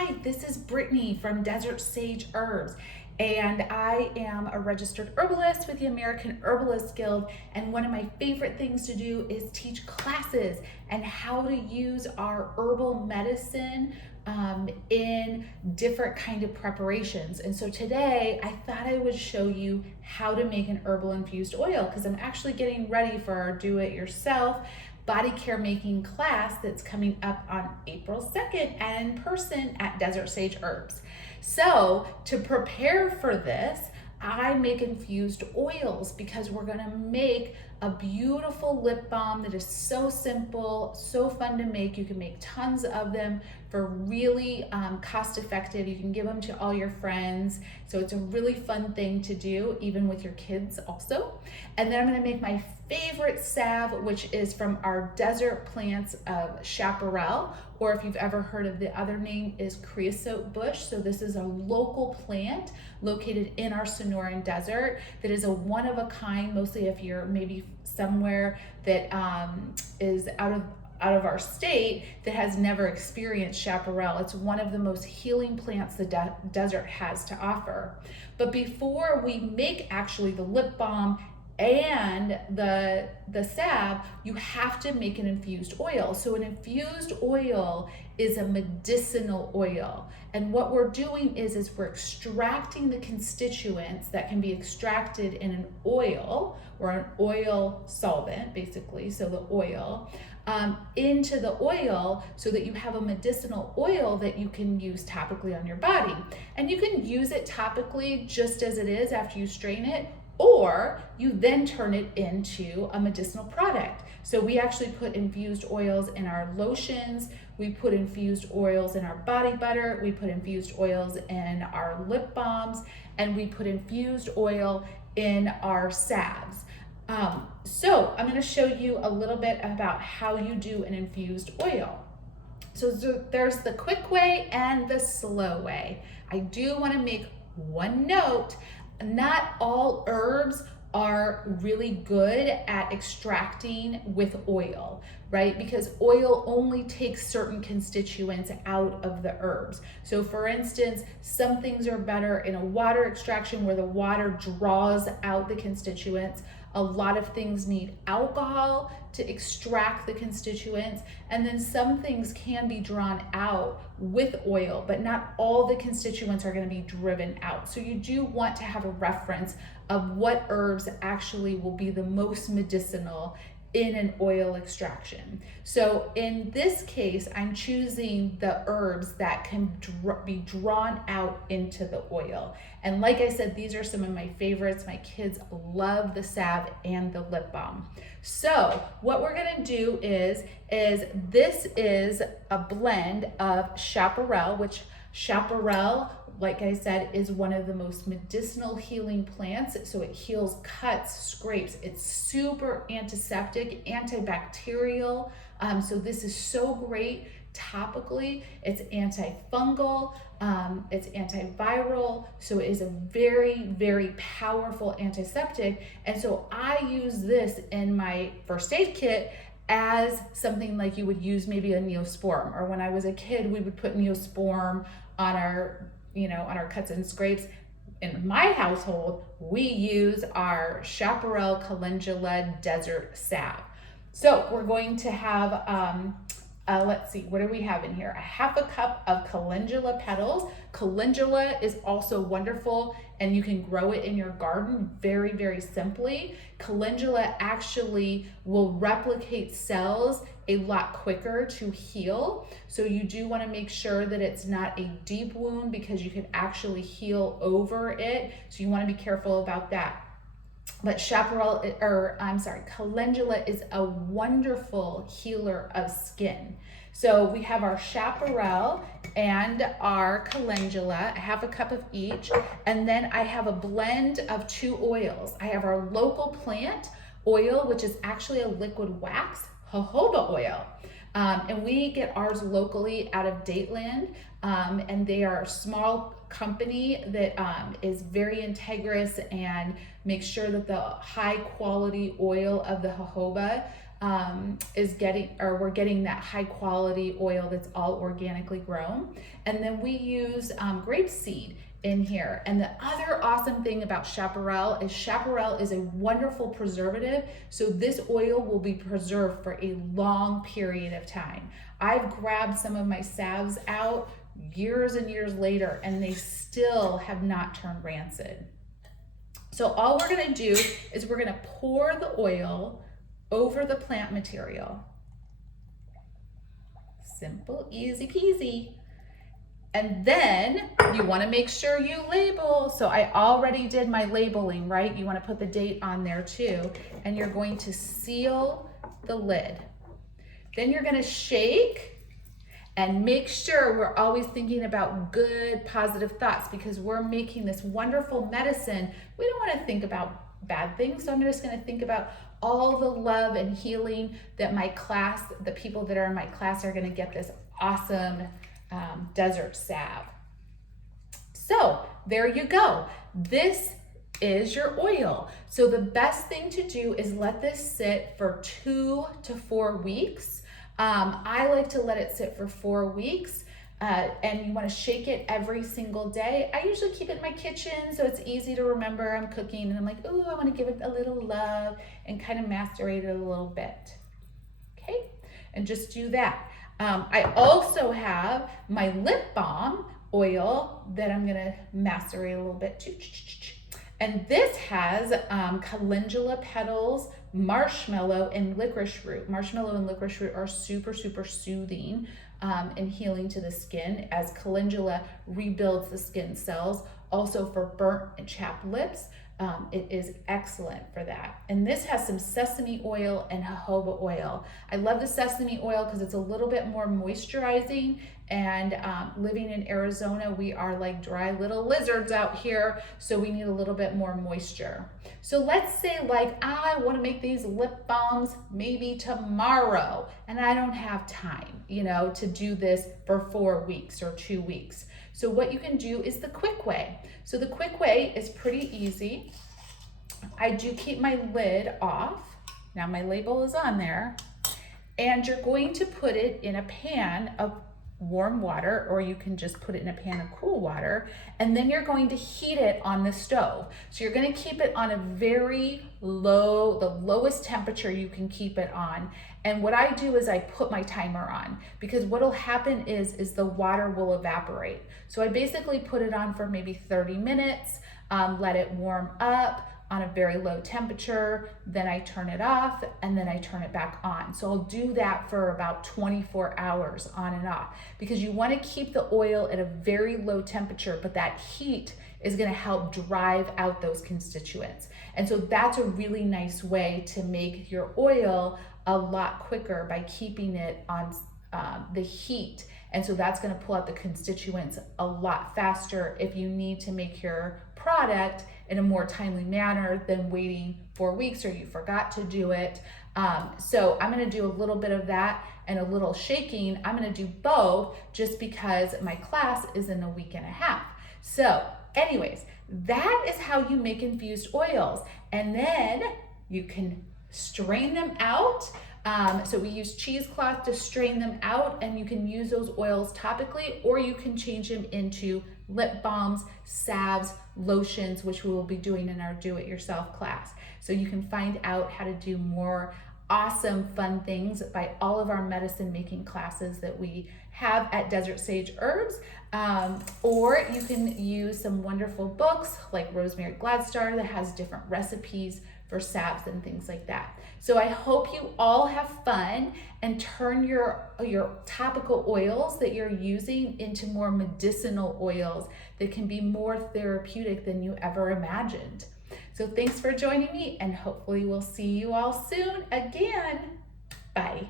Hi, this is Brittney from Desert Sage Herbs, and I am a registered herbalist with the American Herbalist Guild. And one of my favorite things to do is teach classes and how to use our herbal medicine in different kind of preparations. And so today I thought I would show you how to make an herbal infused oil, because I'm actually getting ready for our do-it-yourself body care making class that's coming up on April 2nd and in person at Desert Sage Herbs. So to prepare for this, I make infused oils because we're gonna make a beautiful lip balm that is so simple, so fun to make. You can make tons of them for really cost effective. You can give them to all your friends. So it's a really fun thing to do, even with your kids also. And then I'm gonna make my favorite salve, which is from our desert plants of Chaparral, or if you've ever heard of the other name is creosote bush. So this is a local plant located in our Sonoran desert that is a one of a kind, mostly if you're maybe somewhere that is out of our state that has never experienced chaparral. It's one of the most healing plants the desert has to offer. But before we make actually the lip balm and the salve, you have to make an infused oil. So an infused oil is a medicinal oil. And what we're doing is we're extracting the constituents that can be extracted in an oil or an oil solvent, basically, so the oil, into the oil so that you have a medicinal oil that you can use topically on your body. And you can use it topically just as it is after you strain it, or you then turn it into a medicinal product. So we actually put infused oils in our lotions, we put infused oils in our body butter, we put infused oils in our lip balms, and we put infused oil in our salves. So I'm gonna show you a little bit about how you do an infused oil. So there's the quick way and the slow way. I do wanna make one note. Not all herbs are really good at extracting with oil, right? Because oil only takes certain constituents out of the herbs. So for instance, some things are better in a water extraction where the water draws out the constituents. A lot of things need alcohol to extract the constituents, and then some things can be drawn out with oil, but not all the constituents are going to be driven out. So you do want to have a reference of what herbs actually will be the most medicinal in an oil extraction. So in this case, I'm choosing the herbs that can be drawn out into the oil. And like I said, these are some of my favorites. My kids love the salve and the lip balm. So what we're gonna do is this is a blend of Chaparral, which Chaparral, like I said, is one of the most medicinal healing plants. So it heals cuts, scrapes. It's super antiseptic, antibacterial. So this is so great topically. It's antifungal, it's antiviral. So it is a very, very powerful antiseptic. And so I use this in my first aid kit as something like you would use maybe a Neosporin, or when I was a kid, we would put Neosporin on our cuts and scrapes. In my household, we use our Chaparral Calendula Desert Salve. So we're going to have, let's see, what do we have in here? A half a cup of calendula petals. Calendula is also wonderful, and you can grow it in your garden very, very simply. Calendula actually will replicate cells a lot quicker to heal. So you do want to make sure that it's not a deep wound, because you can actually heal over it. So you want to be careful about that. But Calendula is a wonderful healer of skin. So we have our Chaparral and our Calendula, a half a cup of each. And then I have a blend of two oils. I have our local plant oil, which is actually a liquid wax, jojoba oil. And we get ours locally out of Dateland, and they are a small company that is very integrous and makes sure that the high quality oil of the jojoba we're getting that high quality oil that's all organically grown. And then we use grapeseed in here. And the other awesome thing about Chaparral is a wonderful preservative. So this oil will be preserved for a long period of time. I've grabbed some of my salves out years and years later, and they still have not turned rancid. So all we're gonna do is we're gonna pour the oil over the plant material. Simple, easy peasy. And then you wanna make sure you label. So I already did my labeling, right? You wanna put the date on there too. And you're going to seal the lid. Then you're gonna shake and make sure we're always thinking about good, positive thoughts, because we're making this wonderful medicine. We don't wanna think about bad things. So I'm just gonna think about all the love and healing that my class, the people that are in my class are gonna get this awesome desert salve. So there you go. This is your oil. So the best thing to do is let this sit for 2 to 4 weeks. I like to let it sit for 4 weeks. And you want to shake it every single day. I usually keep it in my kitchen so it's easy to remember I'm cooking, and I'm like, oh, I want to give it a little love and kind of macerate it a little bit. Okay, and just do that. I also have my lip balm oil that I'm gonna macerate a little bit too. And this has calendula petals, marshmallow, and licorice root. Marshmallow and licorice root are super, super soothing and healing to the skin, as calendula rebuilds the skin cells. Also for burnt and chapped lips, it is excellent for that. And this has some sesame oil and jojoba oil. I love the sesame oil because it's a little bit more moisturizing, and living in Arizona, we are like dry little lizards out here, so we need a little bit more moisture. So let's say like I want to make these lip balms maybe tomorrow, and I don't have time, to do this for 4 weeks or 2 weeks. So what you can do is the quick way. So the quick way is pretty easy. I do keep my lid off. Now my label is on there, and you're going to put it in a pan of warm water, or you can just put it in a pan of cool water, and then you're going to heat it on the stove. So you're going to keep it on a very low, the lowest temperature you can keep it on. And what I do is I put my timer on, because what'll happen is the water will evaporate. So I basically put it on for maybe 30 minutes, let it warm up on a very low temperature, then I turn it off, and then I turn it back on. So I'll do that for about 24 hours on and off, because you wanna keep the oil at a very low temperature, but that heat is gonna help drive out those constituents. And so that's a really nice way to make your oil a lot quicker, by keeping it on the heat. And so that's gonna pull out the constituents a lot faster if you need to make your product in a more timely manner than waiting 4 weeks or you forgot to do it. So I'm gonna do a little bit of that and a little shaking. I'm gonna do both just because my class is in a week and a half. So anyways, that is how you make infused oils. And then you can strain them out. So we use cheesecloth to strain them out, and you can use those oils topically, or you can change them into lip balms, salves, lotions, which we will be doing in our do-it-yourself class. So you can find out how to do more awesome, fun things by all of our medicine making classes that we have at Desert Sage Herbs. Or you can use some wonderful books like Rosemary Gladstar that has different recipes for salves and things like that. So I hope you all have fun and turn your topical oils that you're using into more medicinal oils that can be more therapeutic than you ever imagined. So thanks for joining me, and hopefully we'll see you all soon again. Bye.